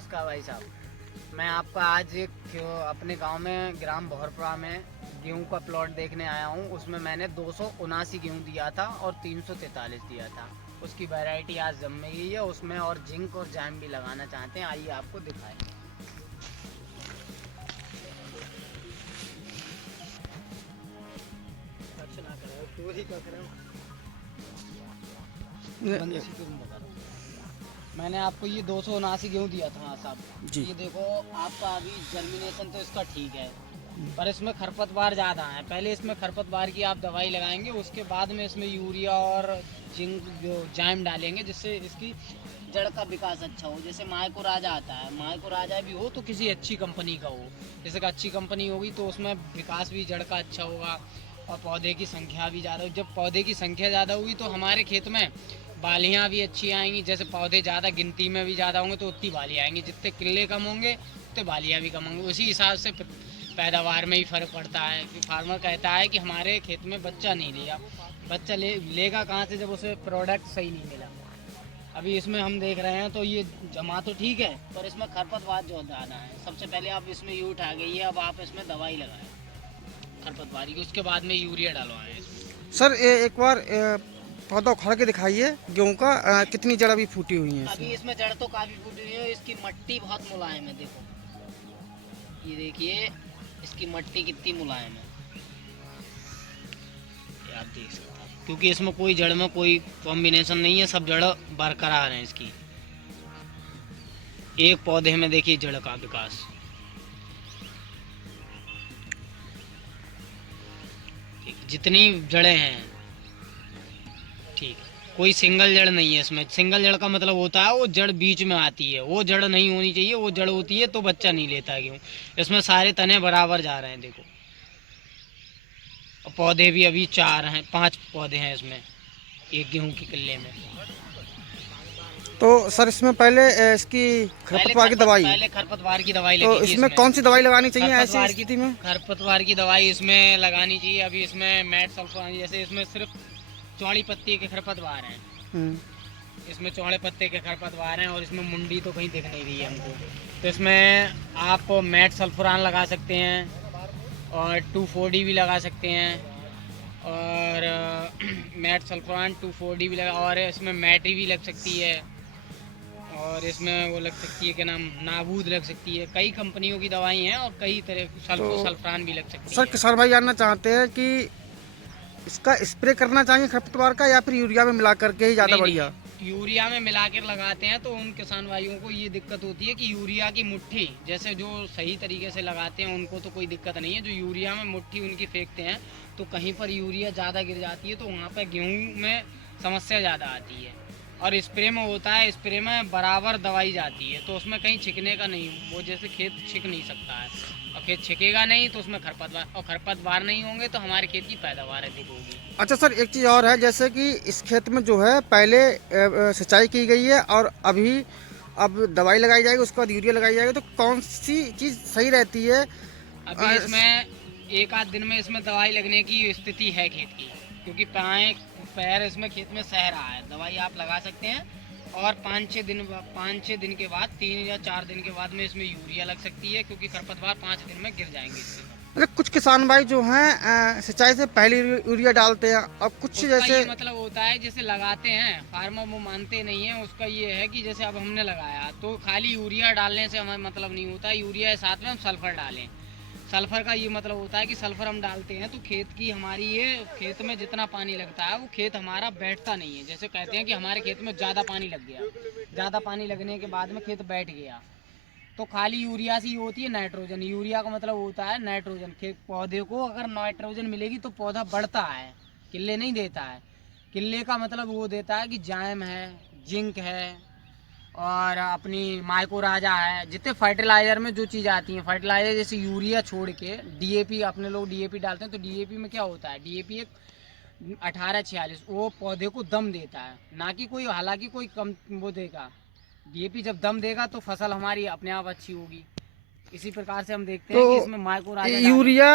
नमस्कार भाई साहब। मैं आपका आज एक अपने गांव में ग्राम भौरपुरा में गेहूं का प्लॉट देखने आया हूं। उसमें मैंने 279 गेहूं दिया था और 343 दिया था। उसकी वैरायटी आज जम में गई है उसमें, और जिंक और जैम भी लगाना चाहते हैं। आइए आपको दिखाएं। मैंने आपको ये 279 गेहूँ दिया था साहब जी। ये देखो आपका अभी जर्मिनेशन तो इसका ठीक है, पर इसमें खरपतवार ज़्यादा है। पहले इसमें खरपतवार की आप दवाई लगाएंगे, उसके बाद में इसमें यूरिया और जिंक जो जैम डालेंगे, जिससे इसकी जड़ का विकास अच्छा हो। जैसे माइको राजा आता है, माइको राजा भी हो तो किसी अच्छी कंपनी का हो। जैसे कि अच्छी कंपनी होगी तो उसमें विकास भी जड़ का अच्छा होगा और पौधे की संख्या भी ज़्यादा होगी। जब पौधे की संख्या ज़्यादा होगी तो हमारे खेत में बालियाँ भी अच्छी आएंगी। जैसे पौधे ज़्यादा गिनती में भी ज़्यादा होंगे तो उतनी बालियाँ आएंगी, जितने किले कम होंगे उतने बालियाँ भी कम होंगी। उसी हिसाब से पैदावार में ही फ़र्क पड़ता है कि फार्मर कहता है कि हमारे खेत में बच्चा नहीं लिया। बच्चा लेगा कहाँ से जब उसे प्रोडक्ट सही नहीं मिला। अभी इसमें हम देख रहे हैं तो ये जमा तो ठीक है, पर इसमें खरपतवार जो ज़्यादा है। सबसे पहले आप इसमें ये उठा गई है, अब आप इसमें दवाई लगाएं खरपतवार की, उसके बाद में यूरिया डलवाएं इसमें। सर एक बार पौधा उखाड़ के दिखाइए गेहूं का, कितनी जड़ अभी फूटी हुई है अभी इसमें जड़ तो काफ़ी फूटी हुई है। इसकी मट्टी बहुत मुलायम है, देखो ये देखिए इसकी मट्टी कितनी मुलायम है, ये आप देख सकते हैं। क्योंकि इसमें कोई जड़ में कोई कॉम्बिनेशन नहीं है, सब जड़ बरकरार है इसकी। एक पौधे में देखिए जड़ का विकास। जितनी जड़ें हैं ठीक, कोई सिंगल जड़ नहीं है इसमें। सिंगल जड़ का मतलब होता है वो जड़ बीच में आती है, वो जड़ नहीं होनी चाहिए। वो जड़ होती है तो बच्चा नहीं लेता है गेहूँ। इसमें सारे तने बराबर जा रहे हैं, देखो। और पौधे भी अभी 5 पौधे हैं इसमें, एक गेहूँ की किले में। तो सर इसमें पहले इसकी खरपतवार की दवाई, पहले खरपतवार की दवाई तो लगेगी। इसमें कौन सी दवाई लगानी चाहिए ऐसी खरपतवार स्थिति में? खरपतवार की दवाई इसमें लगानी चाहिए। अभी इसमें मैट सल्फर, जैसे इसमें सिर्फ चौड़ी पत्ती के खरपतवार हैं, इसमें चौड़े पत्ते के खरपतवार हैं और इसमें मुंडी तो कहीं दिख नहीं रही है हमको। तो इसमें आप मैट सल्फरान लगा सकते हैं और 2,4-D भी लगा सकते हैं, और मैट सल्फरान 2,4-D भी लगा, और इसमें मैटी भी लग सकती है, और इसमें वो लग सकती है क्या नाम, नाबूद लग सकती है। कई कंपनियों की दवाई हैं और कई तरह सल्फरान भी लग सकती है। सर किसान भाई जानना चाहते हैं कि इसका स्प्रे करना चाहिए खरपतवार का, या फिर यूरिया में मिला करके ही ज़्यादा बढ़िया? यूरिया में मिलाकर लगाते हैं तो उन किसान भाइयों को ये दिक्कत होती है कि यूरिया की मुट्ठी, जैसे जो सही तरीके से लगाते हैं उनको तो कोई दिक्कत नहीं है। जो यूरिया में मुट्ठी उनकी फेंकते हैं तो कहीं पर यूरिया ज़्यादा गिर जाती है, तो वहाँ पर गेहूँ में समस्या ज़्यादा आती है। और स्प्रे में होता है, स्प्रे में बराबर दवाई जाती है, तो उसमें कहीं छिकने का नहीं, वो जैसे खेत छिक नहीं सकता है, और खेत छिकेगा नहीं तो उसमें खरपतवार, और खरपतवार नहीं होंगे तो हमारे खेत की पैदावार अधिक होगी। अच्छा सर एक चीज़ और है, जैसे कि इस खेत में जो है पहले सिंचाई की गई है और अभी अब दवाई लगाई जाएगी, उसके बाद यूरिया लगाई जाएगी, तो कौन सी चीज़ सही रहती है? अभी इसमें एक आध दिन में इसमें दवाई लगने की स्थिति है खेत की, क्योंकि पैर इसमें खेत में सह रहा है। दवाई आप लगा सकते हैं, और 5-6 दिन के बाद, 3 या 4 दिन के बाद में इसमें यूरिया लग सकती है, क्योंकि खरपतवार 5 दिन में गिर जाएंगे इससे। मतलब कुछ किसान भाई जो हैं सिंचाई से पहले यूरिया डालते हैं, और कुछ जैसे ये मतलब होता है जैसे लगाते हैं फार्मर, वो मानते नहीं है। उसका ये है कि जैसे अब हमने लगाया तो खाली यूरिया डालने से हमें मतलब नहीं होता। यूरिया के साथ में हम सल्फर डालें। सल्फर का ये मतलब होता है कि सल्फर हम डालते हैं तो खेत की हमारी, ये खेत में जितना पानी लगता है वो खेत हमारा बैठता नहीं है। जैसे कहते हैं कि हमारे खेत में ज़्यादा पानी लग गया, ज़्यादा पानी लगने के बाद में खेत बैठ गया, तो खाली यूरिया से ही होती है नाइट्रोजन। यूरिया का मतलब होता है नाइट्रोजन। पौधे को अगर नाइट्रोजन मिलेगी तो पौधा बढ़ता है, किले नहीं देता है। किले का मतलब वो देता है कि जाइम है, जिंक है, और अपनी माइको राजा है। जितने फर्टिलाइजर में जो चीज़ आती है, फर्टिलाइजर जैसे यूरिया छोड़ के डीएपी, अपने लोग डीएपी डालते हैं, तो डीएपी में क्या होता है, डीएपी एक 1846 वो पौधे को दम देता है, ना कि कोई हालांकि कोई कम वो देगा। डीएपी जब दम देगा तो फसल हमारी अपने आप अच्छी होगी। इसी प्रकार से हम देखते हैं कि इसमें माइको राजा यूरिया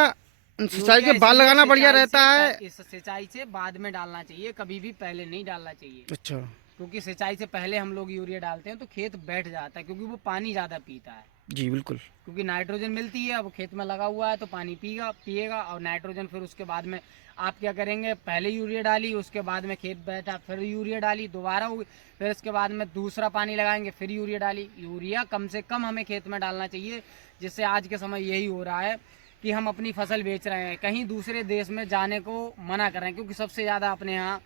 सिंचाई के बाद लगाना बढ़िया रहता है। इस सिंचाई से बाद में डालना चाहिए, कभी भी पहले नहीं डालना चाहिए। अच्छा। क्योंकि सिंचाई से पहले हम लोग यूरिया डालते हैं तो खेत बैठ जाता है, क्योंकि वो पानी ज़्यादा पीता है। जी बिल्कुल। क्योंकि नाइट्रोजन मिलती है, अब खेत में लगा हुआ है तो पानी पिएगा और नाइट्रोजन फिर उसके बाद में आप क्या करेंगे, पहले यूरिया डाली, उसके बाद में खेत बैठा, फिर यूरिया डाली, दोबारा हुई, फिर इसके बाद में दूसरा पानी लगाएंगे, फिर यूरिया डाली। यूरिया कम से कम हमें खेत में डालना चाहिए, जिससे आज के समय यही हो रहा है कि हम अपनी फसल बेच रहे हैं, कहीं दूसरे देश में जाने को मना कर रहे हैं, क्योंकि सबसे ज़्यादा अपने यहाँ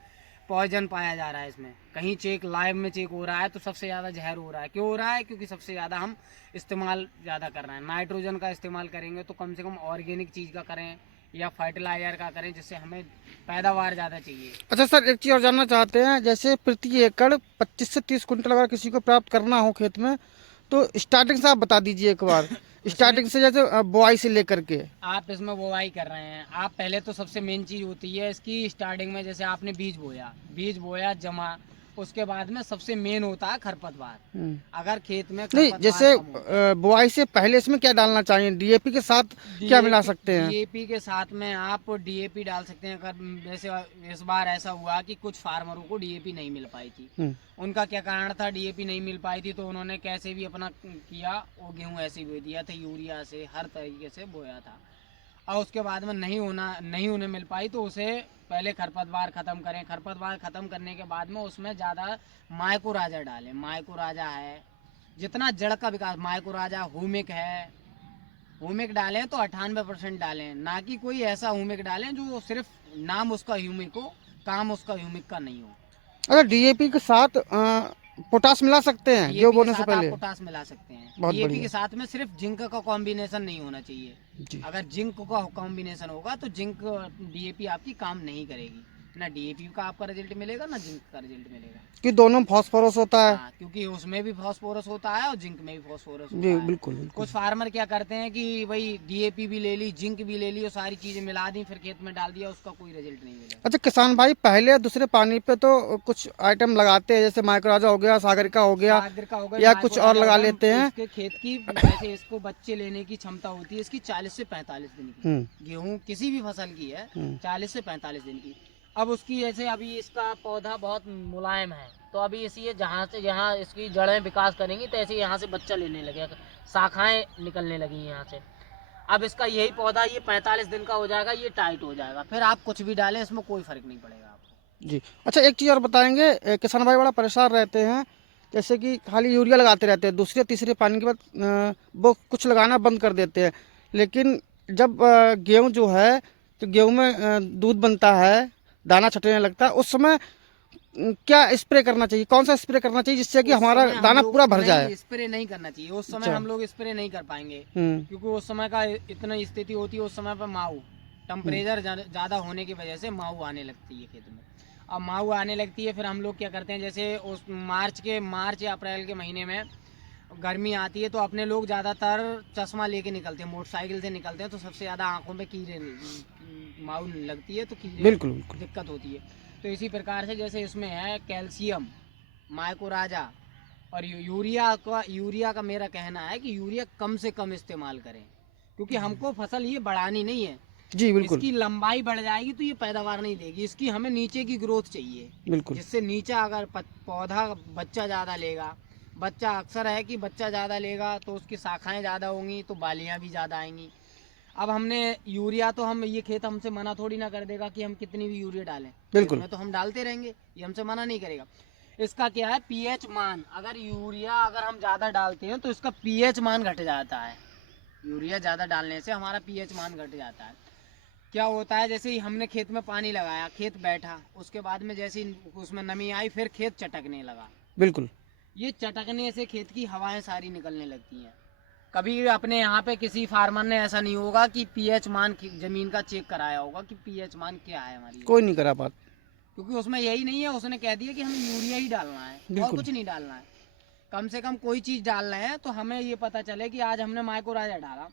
पॉइजन पाया जा रहा है। इसमें कहीं चेक लाइव में चेक हो रहा है तो सबसे ज़्यादा जहर हो रहा है। क्यों हो रहा है? क्योंकि सबसे ज़्यादा हम इस्तेमाल ज़्यादा कर रहे हैं। नाइट्रोजन का इस्तेमाल करेंगे तो कम से कम ऑर्गेनिक चीज़ का करें या फर्टिलाइजर का करें, जिससे हमें पैदावार ज़्यादा चाहिए। अच्छा सर, एक चीज़ और जानना चाहते हैं, जैसे प्रति एकड़ 25 से 30 कुंटल अगर किसी को प्राप्त करना हो खेत में, तो स्टार्टिंग से आप बता दीजिए एक बार। स्टार्टिंग से जैसे बुआई से लेकर के आप इसमें बुवाई कर रहे हैं, आप पहले तो सबसे मेन चीज़ होती है इसकी स्टार्टिंग में, जैसे आपने बीज बोया जमा, उसके बाद में सबसे मेन होता है खरपतवार। अगर खेत में नहीं, खरपतवार जैसे कम हो, बुआई से पहले इसमें क्या डालना चाहिए? डीएपी के साथ क्या मिला सकते हैं? डीएपी के साथ में आप डीएपी डाल सकते हैं। अगर जैसे इस बार ऐसा हुआ कि कुछ फार्मरों को डीएपी नहीं मिल पाई थी, उनका क्या कारण था? डीएपी नहीं मिल पाई थी तो उन्होंने कैसे भी अपना किया, वो गेहूं ऐसे बो दिया था, यूरिया से हर तरीके से बोया था। और उसके बाद में नहीं उन्हें मिल पाई तो उसे पहले खरपतवार ख़त्म करें। खरपतवार ख़त्म करने के बाद में उसमें ज़्यादा माइको राजा डालें। माइको राजा है, जितना जड़ का विकास, माइको राजा, हुमिक है, हुमिक डालें तो 98% डालें, ना कि कोई ऐसा हुमिक डालें जो सिर्फ नाम उसका ह्यूमिक हो, काम उसका ह्यूमिक का नहीं हो। अच्छा, डीएपी के साथ पोटास मिला सकते हैं गेहूं डीएपी के बोने से साथ आप पहले? पोटास मिला सकते हैं। बहुत डीएपी बढ़िया के साथ में सिर्फ जिंक का कॉम्बिनेशन नहीं होना चाहिए। जी। अगर जिंक का कॉम्बिनेशन होगा तो जिंक डीएपी आपकी काम नहीं करेगी, ना डीएपी का आपका रिजल्ट मिलेगा ना जिंक का रिजल्ट मिलेगा। कि दोनों में फास्फोरस होता है। हाँ, क्योंकि उसमें भी फास्फोरस होता है और जिंक में भी फास्फोरस होता जी है। बिल्कुल बिल्कुल। कुछ फार्मर क्या करते हैं कि भाई डीएपी भी ले ली, जिंक भी ले ली और सारी चीजें मिला दी, फिर खेत में डाल दिया, उसका कोई रिजल्ट नहीं मिला। अच्छा किसान भाई, पहले दूसरे पानी पे तो कुछ आइटम लगाते हैं, जैसे माइक्रोराजा हो गया, सागरिका हो गया, या कुछ और लगा लेते हैं। इसके खेत की वैसे इसको बच्चे लेने की क्षमता होती है इसकी 40 से 45 दिन की। गेहूं किसी भी फसल की है 40 से 45 दिन की। अब उसकी जैसे अभी इसका पौधा बहुत मुलायम है, तो अभी इसी जहाँ से जहाँ इसकी जड़ें विकास करेंगी तो ऐसे यहाँ से बच्चा लेने लगेगा, शाखाएं निकलने लगी यहाँ से। अब इसका यही पौधा ये 45 दिन का हो जाएगा, ये टाइट हो जाएगा, फिर आप कुछ भी डालें इसमें कोई फर्क नहीं पड़ेगा आपको। जी। अच्छा, एक चीज़ और बताएंगे, किसान भाई बड़ा परेशान रहते हैं, जैसे कि खाली यूरिया लगाते रहते हैं, दूसरे तीसरे पानी के बाद वो कुछ लगाना बंद कर देते हैं, लेकिन जब गेहूँ जो है, तो गेहूँ में दूध बनता है, दाना छटने लगता है, उस समय क्या स्प्रे करना चाहिए? कौन सा स्प्रे करना चाहिए जिससे कि हमारा दाना पूरा भर जाए? स्प्रे नहीं करना चाहिए उस समय। अच्छा। हम लोग स्प्रे नहीं कर पाएंगे, क्योंकि उस समय का इतना स्थिति होती है, उस समय पर माऊ टेम्परेचर ज़्यादा होने की वजह से माऊ आने लगती है खेत में। अब माऊ आने लगती है, फिर हम लोग क्या करते हैं, जैसे उस मार्च या अप्रैल के महीने में गर्मी आती है तो अपने लोग ज़्यादातर चश्मा लेके निकलते हैं, मोटरसाइकिल से निकलते हैं, तो सबसे ज़्यादा आंखों में कीड़े माऊ लगती है, तो बिल्कुल बिल्कुल दिक्कत होती है। तो इसी प्रकार से जैसे इसमें है कैल्शियम, माइकोराजा और यूरिया का मेरा कहना है कि यूरिया कम से कम इस्तेमाल करें, क्योंकि हमको फसल ये बढ़ानी नहीं है। जी बिल्कुल। इसकी लंबाई बढ़ जाएगी तो ये पैदावार नहीं देगी, इसकी हमें नीचे की ग्रोथ चाहिए, बिल्कुल। जिससे नीचे अगर पौधा बच्चा ज़्यादा लेगा, बच्चा अक्सर है कि बच्चा ज़्यादा लेगा तो उसकी शाखाएं ज़्यादा होंगी तो बालियाँ भी ज़्यादा आएंगी। अब हमने यूरिया तो हम ये खेत हमसे मना थोड़ी ना कर देगा कि हम कितनी भी यूरिया डालें, बिल्कुल। इसमें तो हम डालते रहेंगे, ये हमसे मना नहीं करेगा। इसका क्या है पीएच मान, अगर यूरिया अगर हम ज़्यादा डालते हैं तो इसका पीएच मान घट जाता है। यूरिया ज़्यादा डालने से हमारा पीएच मान घट जाता है। क्या होता है, जैसे ही हमने खेत में पानी लगाया, खेत बैठा, उसके बाद में जैसे उसमें नमी आई, फिर खेत चटकने लगा। बिल्कुल। ये चटकने से खेत की हवाएं सारी निकलने लगती हैं। कभी अपने यहाँ पे किसी फार्मर ने ऐसा नहीं होगा कि पीएच मान जमीन का चेक कराया होगा कि पीएच मान क्या है हमारी, कोई नहीं करा बात, क्योंकि उसमें यही नहीं है, उसने कह दिया कि हमें यूरिया ही डालना है और कुछ नहीं डालना है। कम से कम कोई चीज़ डाल रहे हैं तो हमें ये पता चले कि आज हमने माइकोराजा डाला,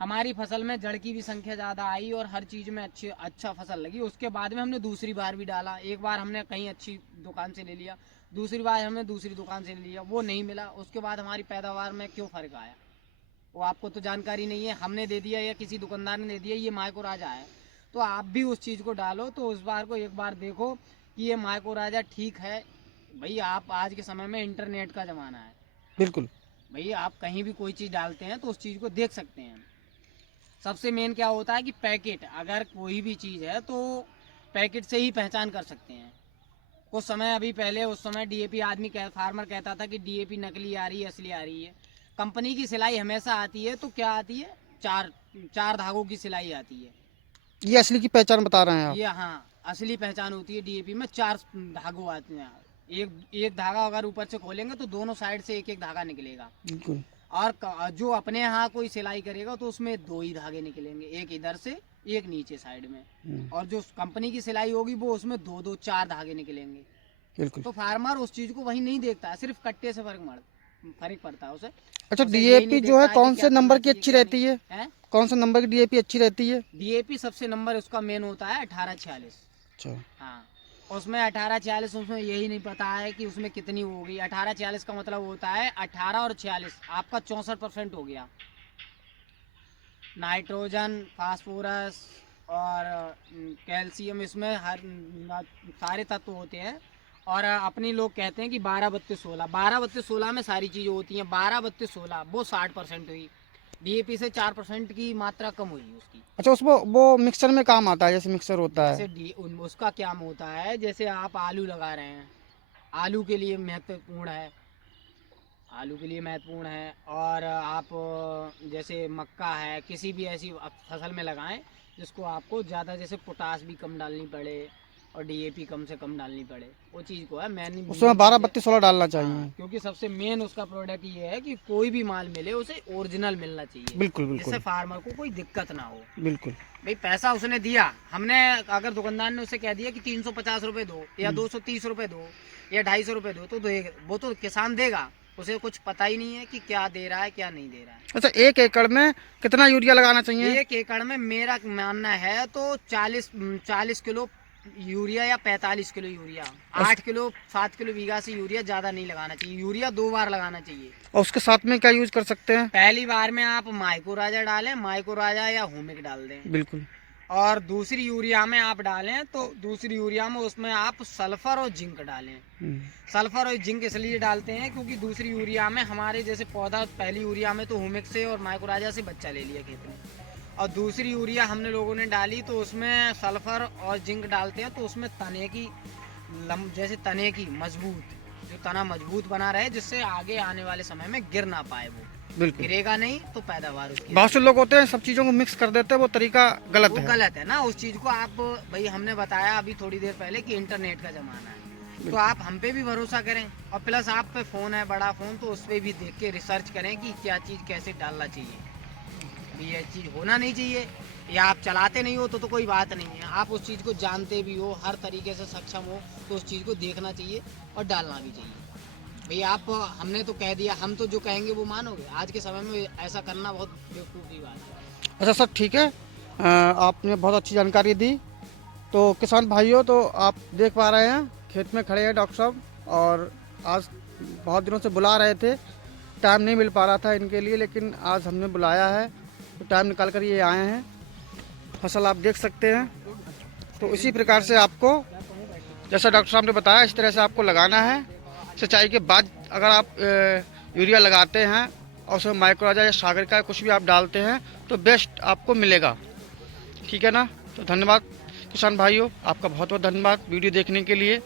हमारी फसल में जड़ की भी संख्या ज़्यादा आई और हर चीज़ में अच्छा फसल लगी। उसके बाद में हमने दूसरी बार भी डाला, एक बार हमने कहीं अच्छी दुकान से ले लिया, दूसरी बार हमने दूसरी दुकान से ले लिया, वो नहीं मिला, उसके बाद हमारी पैदावार में क्यों फ़र्क आया वो आपको तो जानकारी नहीं है। हमने दे दिया या किसी दुकानदार ने दे दिया ये माइकोराजा है, तो आप भी उस चीज़ को डालो, तो उस बार को एक बार देखो कि ये माइकोराजा ठीक है भाई आप आज के समय में इंटरनेट का ज़माना है, बिल्कुल। भाई आप कहीं भी कोई चीज़ डालते हैं तो उस चीज़ को देख सकते हैं। सबसे मेन क्या होता है कि पैकेट, अगर कोई भी चीज़ है तो पैकेट से ही पहचान कर सकते हैं। कुछ समय अभी पहले, उस समय डीएपी फार्मर कहता था कि डीएपी नकली आ रही है, असली आ रही है। कंपनी की सिलाई हमेशा आती है, तो क्या आती है, चार धागों की सिलाई आती है। ये असली की पहचान बता रहे हैं आप? ये हाँ, असली पहचान होती है। डीएपी में 4 धागों आते हैं। एक धागा अगर ऊपर से खोलेंगे तो दोनों साइड से एक एक धागा निकलेगा। बिल्कुल। और जो अपने यहाँ कोई सिलाई करेगा तो उसमें 2 ही धागे निकलेंगे, एक इधर से एक नीचे साइड में। और जो कंपनी की सिलाई होगी वो उसमें 2-2 4 धागे निकलेंगे। बिल्कुल। तो फार्मर उस चीज को वही नहीं देखता है, सिर्फ कट्टे से फर्क पड़ता है उसे। अच्छा, उसे यही डीएपी नहीं जो है देखता है कौन कि से क्या नंबर करना की चाहिए, अच्छी क्या रहती है? नहीं। कौन सा नंबर की डीएपी अच्छी रहती है? डीएपी सबसे नंबर उसका मेन होता है 1846। अच्छा। हाँ, उसमें 1846, उसमें यही नहीं पता है कि उसमें कितनी होगी। 1846 का मतलब होता है 18 और 46, आपका 64% हो गया। नाइट्रोजन, फास्फोरस और कैल्शियम, इसमें हर सारे तत्व होते हैं। और अपनी लोग कहते हैं कि 12-32-16, 12-32-16 में सारी चीज़ें होती हैं। 12-32-16 वो 60% हुई। डीएपी से 4% की मात्रा कम हुई उसकी। अच्छा, उसमें वो मिक्सर में काम आता है, जैसे मिक्सर होता है? जैसे उसका क्या होता है, जैसे आप आलू लगा रहे हैं, आलू के लिए महत्वपूर्ण है, आलू के लिए महत्वपूर्ण है। और आप जैसे मक्का है, किसी भी ऐसी फसल में लगाएं जिसको आपको ज़्यादा, जैसे पोटास भी कम डालनी पड़े और डीएपी कम से कम डालनी पड़े, वो चीज़ को है मैंने उसमें 12-32-16 डालना चाहिए। क्योंकि सबसे मेन उसका प्रोडक्ट ये है कि कोई भी माल मिले उसे ओरिजिनल मिलना चाहिए। बिल्कुल बिल्कुल। जिससे फार्मर को कोई दिक्कत ना हो। बिल्कुल। भाई पैसा उसने दिया, हमने अगर दुकानदार ने उसे कह दिया कि 350 रुपये दो या 230 रुपये दो या 250 रुपये दो, तो वो तो किसान देगा। उसे कुछ पता ही नहीं है कि क्या दे रहा है क्या नहीं दे रहा है। अच्छा, 1 एकड़ में कितना यूरिया लगाना चाहिए? 1 एकड़ में मेरा मानना है तो 40 किलो यूरिया या 45 किलो यूरिया, 8 किलो 7 किलो बीघा से यूरिया ज़्यादा नहीं लगाना चाहिए। यूरिया 2 बार लगाना चाहिए। और उसके साथ में क्या यूज कर सकते हैं? पहली बार में आप माइको राजा डालें, माइको राजा या होमिक डाल दें। बिल्कुल। और दूसरी यूरिया में आप डालें तो दूसरी यूरिया में उसमें आप सल्फर और जिंक डालें। सल्फर और जिंक इसलिए डालते हैं क्योंकि दूसरी यूरिया में हमारे जैसे पौधा, पहली यूरिया में तो हुमिक से और माइक्रोराजा से बच्चा ले लिया खेत में, और दूसरी यूरिया हमने लोगों ने डाली तो उसमें सल्फर और जिंक डालते हैं तो उसमें तने की जैसे तने की मजबूत, जो तना मजबूत बना रहे, जिससे आगे आने वाले समय में गिर ना पाए। वो बिल्कुल। गिरेगा नहीं तो पैदावार उसकी। बहुत से लोग होते हैं सब चीजों को मिक्स कर देते हैं, वो तरीका गलत वो है। गलत है ना। उस चीज को आप, भाई हमने बताया अभी थोड़ी देर पहले कि इंटरनेट का जमाना है, तो आप हम पे भी भरोसा करें। और प्लस आप पे फोन है, बड़ा फोन, तो उस पर भी देख के रिसर्च करें कि क्या चीज कैसे डालना चाहिए। ये चीज होना नहीं चाहिए, या आप चलाते नहीं हो तो कोई बात नहीं है। आप उस चीज को जानते भी हो, हर तरीके से सक्षम हो, तो उस चीज को देखना चाहिए और डालना भी चाहिए। भाई आप, हमने तो कह दिया, हम तो जो कहेंगे वो मानोगे। आज के समय में ऐसा करना बहुत बेवकूफ़ी बात है। अच्छा सर, ठीक है, आपने बहुत अच्छी जानकारी दी। तो किसान भाइयों, तो आप देख पा रहे हैं खेत में खड़े हैं डॉक्टर साहब, और आज बहुत दिनों से बुला रहे थे, टाइम नहीं मिल पा रहा था इनके लिए, लेकिन आज हमने बुलाया है तो टाइम निकाल कर ये आए हैं। फसल आप देख सकते हैं। तो इसी प्रकार से आपको, जैसा डॉक्टर साहब ने बताया, इस तरह से आपको लगाना है। सिंचाई के बाद अगर आप यूरिया लगाते हैं और उसमें माइक्रोराजा या सागर का कुछ भी आप डालते हैं तो बेस्ट आपको मिलेगा। ठीक है ना? तो धन्यवाद किसान भाइयों, आपका बहुत बहुत धन्यवाद वीडियो देखने के लिए।